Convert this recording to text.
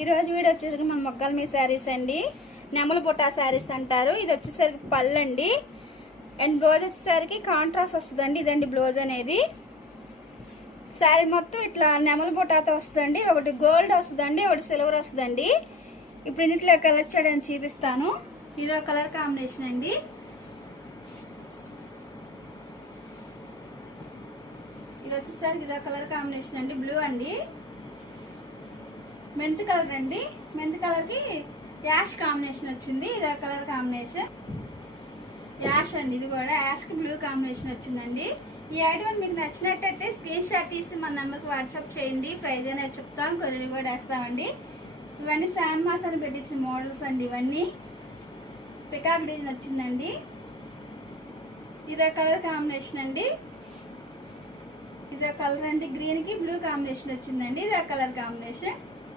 ఈరోజు వీడియో వచ్చేసరికి మన మొగ్గల మీ శారీస్ అండి. నెమల బుట్టా శారీస్ అంటారు. ఇది వచ్చేసరికి పళ్ళు అండి. అండ్ బ్లౌజ్ వచ్చేసరికి కాంట్రాస్ట్ వస్తుందండి. ఇదండి బ్లౌజ్ అనేది. శారీ మొత్తం ఇట్లా నెమల బుట్టాతో వస్తుందండి. ఒకటి గోల్డ్ వస్తుందండి, ఒకటి సిల్వర్ వస్తుందండి. ఇప్పుడు ఇంట్లో కలర్ చేయడానికి చూపిస్తాను. ఇదో కలర్ కాంబినేషన్ అండి. ఇది వచ్చేసరికి ఇదో కలర్ కాంబినేషన్ అండి, బ్లూ అండి. మెంత్ కలర్ అండి. మెంత్ కలర్కి యాష్ కాంబినేషన్ వచ్చింది. ఇదో కలర్ కాంబినేషన్ యాష్ అండి. ఇది కూడా యాష్కి బ్లూ కాంబినేషన్ వచ్చిందండి. ఈ ఐటమ్ మీకు నచ్చినట్టయితే స్క్రీన్ షాట్ తీసి మన నెంబర్కి వాట్సాప్ చేయండి. ప్రైజ్ అనేది చెప్తాం, కొరియర్ కూడా వేస్తామండి. ఇవన్నీ శాన్ మాస్ అని పెట్టించిన మోడల్స్ అండి. ఇవన్నీ పికాక్ డిజైన్ వచ్చిందండి. ఇదో కలర్ కాంబినేషన్ అండి. ఇదో కలర్ అండి, గ్రీన్కి బ్లూ కాంబినేషన్ వచ్చిందండి. ఇదో కలర్ కాంబినేషన్.